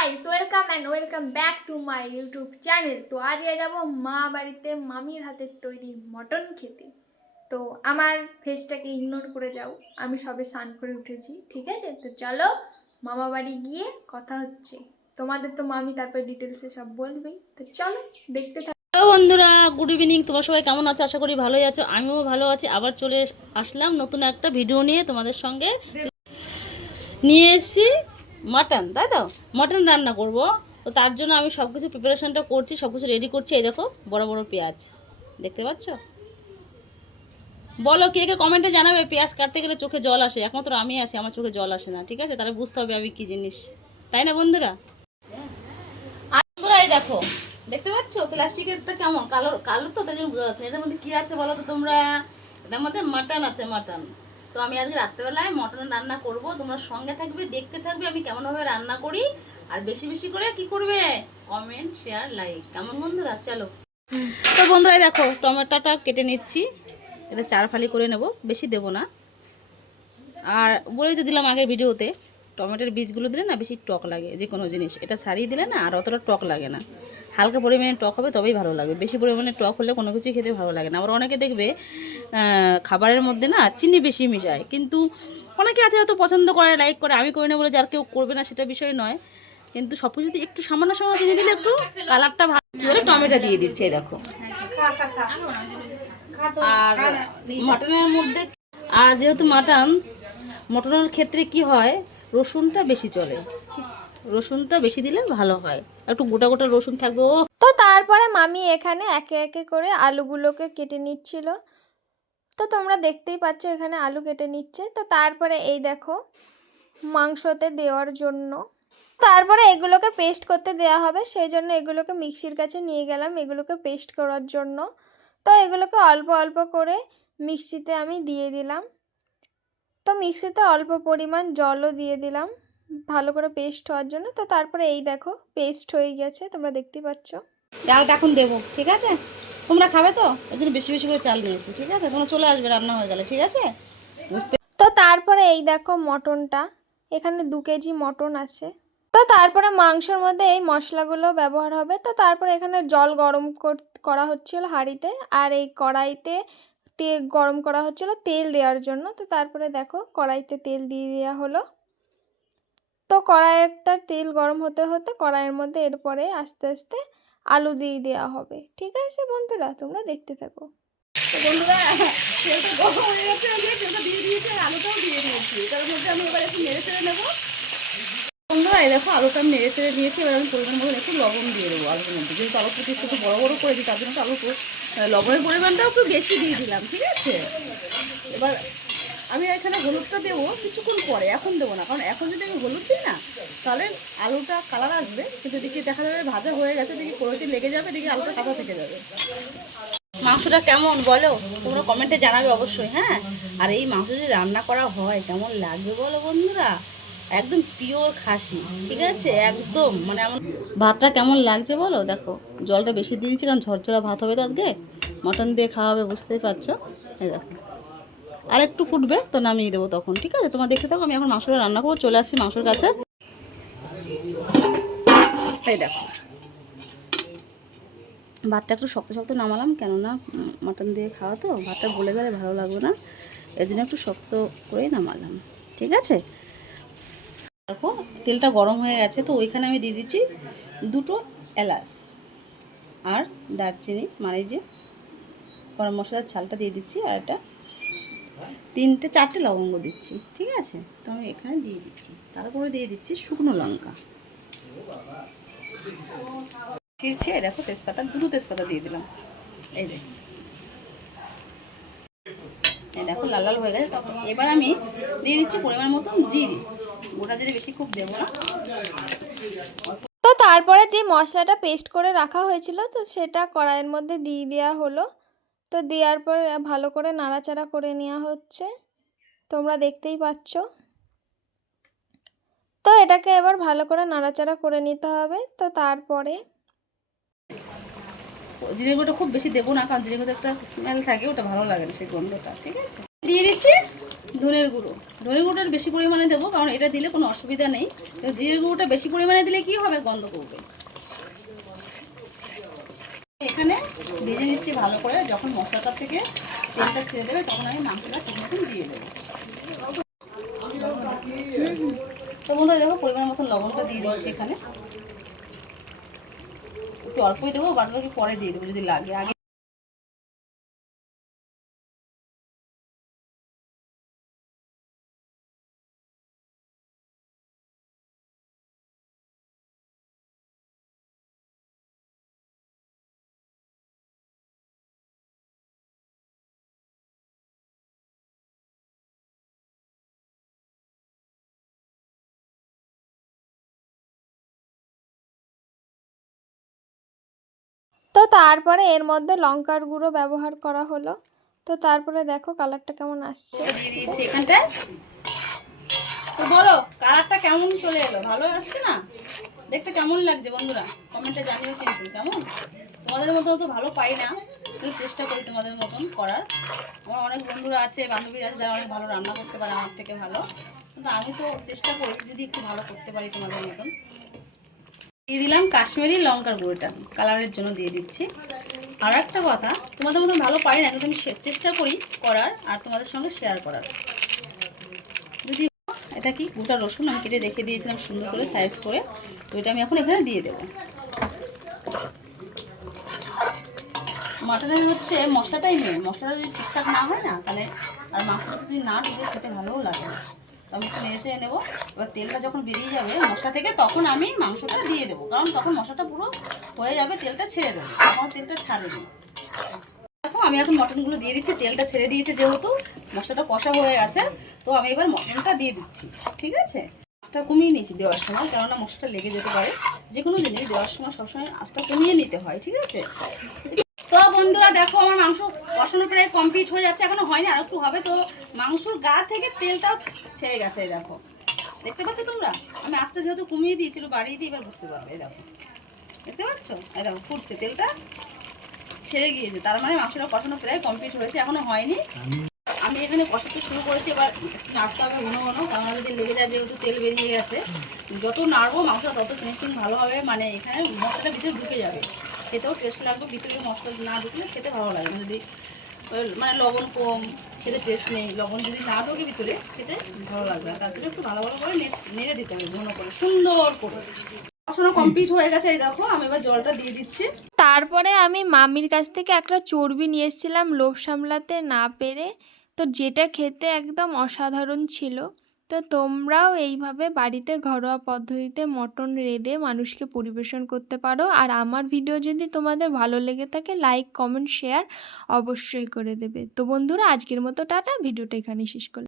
Guys welcome and welcome back to my YouTube channel. তো আজকে যাব মা বাড়িতে মামির হাতের তৈরি মটন খেতে। তো আমার ফেসটাকে ইগনোর করে যাও, আমি সবে স্নান করে উঠেছি, ঠিক আছে? তো চলো মামা বাড়ি গিয়ে কথা হচ্ছে। তোমাদের তো মামি তারপর ডিটেলসে সব বলবেই, তো চলো দেখতে থাকো। হ্যালো বন্ধুরা, গুড ইভিনিং। তোমার সবাই কেমন আছো? আশা করি ভালোই আছো। আমিও ভালো আছি। আবার চলে আসলাম নতুন একটা ভিডিও নিয়ে তোমাদের সঙ্গে। নিয়ে এসেছি মাটন, তাই তো? মাটন রান্না করব। তো তার জন্য আমি সব কিছু প্রিপারেশনটা করছি, সব কিছু রেডি করছি। এই দেখো বড় বড় পেঁয়াজ, দেখতে পাচ্ছ? বলো কে কে কমেন্টে জানাবে। পেঁয়াজ কাটতে গেলে চোখে জল আসে, একমাত্র আমি আছি আমার চোখে জল আসে না, ঠিক আছে? তাহলে বুঝতে হবে আমি কী জিনিস, তাই না বন্ধুরা? আর বন্ধুরা এই দেখো, দেখতে পাচ্ছ প্লাস্টিকেরটা কেমন কালো কালো, তো তাই জন্য বোঝা যাচ্ছে এটার মধ্যে কি আছে বলো তো তোমরা। এটার মধ্যে মাটন আছে, মাটন। তো আমি আজকে রাত্রেবেলায় মটন রান্না করব, তোমরা সঙ্গে থাকবে, দেখতে থাকবে আমি কেমনভাবে রান্না করি। আর বেশি বেশি করে কি করবে, কমেন্ট শেয়ার লাইক, কেমন বন্ধুরা? চলো। তো বন্ধুরা দেখো টমেটোটা কেটে নিচ্ছি, এটা 4 ফালি করে নেব, বেশি দেব না। আর বলেই তো দিলাম আগের ভিডিওতে, টমেটোর বীজগুলো দিলে না বেশি টক লাগে যে কোনো জিনিস, এটা ছাড়িয়ে দিলে না আর অতটা টক লাগে না। হালকা পরিমাণে টক হবে তবেই ভালো লাগবে, বেশি পরিমাণে টক হলে কোনো কিছুই খেতে ভালো লাগে না। আবার অনেকে দেখবে খাবারের মধ্যে না চিনি বেশি মিশায়, কিন্তু অনেকে আছে হয়তো পছন্দ করে, লাইক করে। আমি করি না বলে যার কেউ করবে না সেটা বিষয় নয়, কিন্তু সব কিছুতে একটু সামান্য সামান্য চিনি দিলে একটু কালারটা ভালো করে। টমেটো দিয়ে দিচ্ছে দেখো। আর মাটনের মধ্যে, আর যেহেতু মটনের ক্ষেত্রে কি হয়, রসুনটা বেশি চলে, রসুনটা বেশি দিলে ভালো হয়, একটু গোটা গোটা রসুন থাকবে। ও তো তারপরে মামি এখানে একে একে করে আলুগুলোকে কেটে নিচ্ছিল। তো তোমরা দেখতেই পাচ্ছ এখানে আলু কেটে নিচ্ছে। তো তারপরে এই দেখো মাংসতে দেওয়ার জন্য, তারপরে এগুলোকে পেস্ট করতে দেওয়া হবে, সেই জন্য এগুলোকে মিক্সির কাছে নিয়ে গেলাম এগুলোকে পেস্ট করার জন্য। তো এগুলোকে অল্প অল্প করে মিক্সিতে আমি দিয়ে দিলাম। তো মিক্সিতে অল্প পরিমাণ জলও দিয়ে দিলাম ভালো করে পেস্ট হওয়ার জন্য। তো তারপরে এই দেখো পেস্ট হয়ে গেছে, তোমরা দেখতেই পাচ্ছ। চালটা এখন দেবো, ঠিক আছে? তোমরা খাবে তো ওই জন্য বেশি বেশি করে চাল নিয়েছি, ঠিক আছে? তোমরা চলে আসবে রান্না হয়ে গেলে, ঠিক আছে? বুঝতে। তো তারপরে এই দেখো মটনটা, এখানে 2 কেজি মটন আছে। তো তারপরে মাংসের মধ্যে এই মশলাগুলো ব্যবহার হবে। তো তারপরে এখানে জল গরম করা হচ্ছিল হাঁড়িতে, আর এই কড়াইতে তেল গরম করা হচ্ছিল তেল দেওয়ার জন্য। তো তারপরে দেখো কড়াইতে তেল দিয়ে দেওয়া হলো। তো কড়াইয়ের তেল গরম হতে হতে কড়াইয়ের মধ্যে এরপরে আস্তে আস্তে আলু দিয়ে দেওয়া হবে, ঠিক আছে বন্ধুরা? তোমরা দেখতে থাকো। তো বন্ধুরা তেলটা গরম হয়ে গেছে, আমি তেলটা দিয়ে দিয়েছি আর আলুটাও দিয়ে দিয়েছি। তার মধ্যে আমি এবার একটু নেড়ে চেড়ে নেবো। বন্ধুরা এই দেখো আলুটা আমি নেড়ে চেড়ে নিয়েছি, এবার আমি পরিমাণ মতো একটু লবণ দিয়ে দেবো আলুর মধ্যে। যেহেতু আলু পিসটা একটু বড়ো বড়ো করেছি তার জন্য আলু লবণের পরিমাণটাও একটু বেশি দিয়ে দিলাম, ঠিক আছে? এবার আমি এখানে হলুদটা দেবো কিছুক্ষণ পরে, এখন দেবো না, কারণ এখন যদি আমি হলুদ দিই না তাহলে আলুটা কালার আসবে, কিন্তু দেখি দেখা যাবে ভাজা হয়ে গেছে, দেখি কড়াইতে লেগে যাবে, দেখি আলুটা কাঁচা থেকে যাবে। মাংসটা কেমন বলো তোমরা কমেন্টে জানাবে অবশ্যই, হ্যাঁ? আর এই মাংস যদি রান্না করা হয় কেমন লাগবে বলো বন্ধুরা, একদম পিওর খাসি, ঠিক আছে? একদম মানে আমার ভাতটা কেমন লাগছে বলো। দেখো জলটা বেশি দিয়েছি কারণ ঝরঝরা ভাত হবে তো আজকে, মটন দিয়ে খাওয়া হবে, বুঝতেই পারছো। এই দেখো আর একটু ফুটবে তো নামিয়ে দেবো তখন, ঠিক আছে? তোমার দেখতে থাকো, আমি এখন মাংসটা রান্না করবো, চলে আসছি মাংসর কাছে। এই দেখো ভাতটা একটু শক্ত শক্ত নামালাম, কেননা মাটন দিয়ে খাওয়া তো, ভাতটা গলে গেলে ভালো লাগবে না, এই জন্য একটু শক্ত করেই নামালাম, ঠিক আছে? দেখো তেলটা গরম হয়ে গেছে, তো ওইখানে আমি দিয়ে দিচ্ছি 2টো এলাচ আর দারচিনি, মানে যে গরম মশলার ছালটা দিয়ে দিচ্ছি, আর এটা 3-4টে লবঙ্গ দিচ্ছি, ঠিক আছে? তো আমি এখানে দিয়ে দিচ্ছি, তারপরে দিয়ে দিচ্ছি শুকনো লঙ্কা ছিঁড়ছে। দেখো তেজপাতা, 2টো তেজপাতা দিয়ে দিলাম। এই দেখো লাল লাল হয়ে গেছে। তখন এবার আমি দিয়ে দিচ্ছি পরিমাণ মতন জিরে, গোটা জিরে বেশি খুব দেবো না। তো তারপরে যে মশলাটা পেস্ট করে রাখা হয়েছিল তো সেটা কড়াইয়ের মধ্যে দিয়ে দেওয়া হলো। তো দেওয়ার পর ভালো করে নাড়াচাড়া করে নেওয়া হচ্ছে, তোমরা দেখতেই পাচ্ছ। তো এটাকে এবার ভালো করে নাড়াচাড়া করে নিতে হবে। তো তারপরে জিরে গুঁড়োটা খুব বেশি দেবো না, কারণ জিরে গুঁড়ো একটা স্মেল থাকে, ওটা ভালো লাগে না, সেই গন্ধটা, ঠিক আছে? দিয়ে দিচ্ছি ধনের গুঁড়ো, ধনে গুঁড়োটা বেশি পরিমাণে দেবো, কারণ এটা দিলে কোনো অসুবিধা নেই। তো জিরে গুঁড়োটা বেশি পরিমাণে দিলে কি হবে, গন্ধ করবে। এখানে ভেজে নিচ্ছি ভালো করে, যখন মশলাটা থেকে তেলটা ছেড়ে দেবে তখন আমি মাংসটা ঠিক মতন দিয়ে দেবো। তো বন্ধুরা দেখো পরিমাণ মতন লবণটা দিয়ে দিচ্ছি এখানে, একটু অল্পই দেবো, বাদ বাকি পরে দিয়ে দেবো যদি লাগে। আগে তো তারপরে এর মধ্যে লঙ্কার গুঁড়ো ব্যবহার করা হলো। তো তারপরে দেখো কালারটা কেমন আসছে। দিয়ে দিয়েছি এখানটায়। তো বলো কালারটা কেমন চলে এলো, ভালো আসছে না? দেখতে কেমন লাগছে বন্ধুরা, কমেন্টে জানিও কিন্তু কেমন। তোমাদের মতন তো ভালো পাই না, কিন্তু চেষ্টা করি তোমাদের মতন করার। আমার অনেক বন্ধুরা আছে, বান্ধবীরা আছে যারা অনেক ভালো রান্না করতে পারে আমার থেকে ভালো, কিন্তু আমি তো চেষ্টা করি যদি একটু ভালো করতে পারি তোমাদের মতন। দিয়ে দিলাম কাশ্মীরি লঙ্কার গুঁড়োটা, কালারের জন্য দিয়ে দিচ্ছি। আর একটা কথা, তোমাদের মতন ভালো পারি না, কিন্তু আমি চেষ্টা করি করার আর তোমাদের সঙ্গে শেয়ার করার। যদি এটা কি গোটা রসুন আমি কেটে রেখে দিয়েছিলাম সুন্দর করে সাইজ করে, তো এটা আমি এখন এখানে দিয়ে দেবো। মাটনের হচ্ছে মশলাটাই নেই, মশলাটা যদি ঠিকঠাক না হয় না তাহলে আর মাংসটা যদি না ঢুকে খেতে ভালোও লাগে না। তো আমি একটু নেড়ে চেড়ে নেবো। এবার তেলটা যখন বেরিয়ে যাবে মশলা থেকে তখন আমি মাংসটা দিয়ে দেবো, কারণ তখন মশলাটা পুরো হয়ে যাবে, তেলটা ছেড়ে দেবে, তখন তেলটা ছাড়বে। দেখো আমি এখন মটনগুলো দিয়ে দিচ্ছি, তেলটা ছেড়ে দিয়েছে যেহেতু মশলাটা কষা হয়ে গেছে, তো আমি এবার মটনটা দিয়ে দিচ্ছি। ঠিক আছে, আঁচটা কমিয়ে নিয়েছি দেওয়ার সময়, কেননা মশলাটা লেগে যেতে পারে। যে কোনো জিনিস দেওয়ার সময় সবসময় আঁচটা কমিয়ে নিতে হয়, ঠিক আছে। তো বন্ধুরা দেখো আমার মাংস কষানো প্রায় কমপ্লিট হয়ে যাচ্ছে, এখনো হয়নি, আর একটু হবে। তো মাংসর গা থেকে তেলটাও ছেড়ে গেছে, দেখো দেখতে পাচ্ছ তোমরা। আমি আঁচটা যেহেতু কমিয়ে দিয়েছি, একটু বাড়িয়ে দিই, এবার বুঝতে পারবে। দেখো দেখতে পাচ্ছ, এই দেখো ফুটছে, তেলটা ছেড়ে গিয়েছে, তার মানে মাংসটা কষানো প্রায় কমপ্লিট হয়েছে, এখনো হয়নি। আমি এখানে কষাতে শুরু করেছি, এবার নাড়তে হবে ঘন ঘন, কারণ যদি লেগে যায়, যেহেতু তেল বেরিয়ে গেছে। যত নাড়বো মাংসটা তত ফিনিশিং ভালো হবে, মানে এখানে মশলাটা ভিতরে ঢুকে যাবে, খেতেও টেস্ট লাগবে। ভিতরে মশলা না ঢুকলে খেতে ভালো লাগে না, যদি মানে লবণ কম, খেতে টেস্ট নেই। লবণ যদি না ঢোকে ভিতরে খেতে ভালো লাগবে, তার জন্য একটু ভালো ভালো করে নেড়ে দিতে হবে ঘন করে, সুন্দর করে। কষানো কমপ্লিট হয়ে গেছে, এই দেখো আমি এবার জলটা দিয়ে দিচ্ছি। তারপরে আমি মামির কাছ থেকে একটা চর্বি নিয়ে এসেছিলাম লোভ সামলাতে না পেরে, তো যেটা খেতে একদম অসাধারণ ছিল। তো তোমরাও এইভাবে বাড়িতে ঘরোয়া পদ্ধতিতে মটন রেঁধে মানুষকে পরিবেশন করতে পারো। আর আমার ভিডিও যদি তোমাদের ভালো লেগে থাকে লাইক কমেন্ট শেয়ার অবশ্যই করে দেবে। তো বন্ধুরা আজকের মতো টাটা, ভিডিওটা এখানেই শেষ করলাম।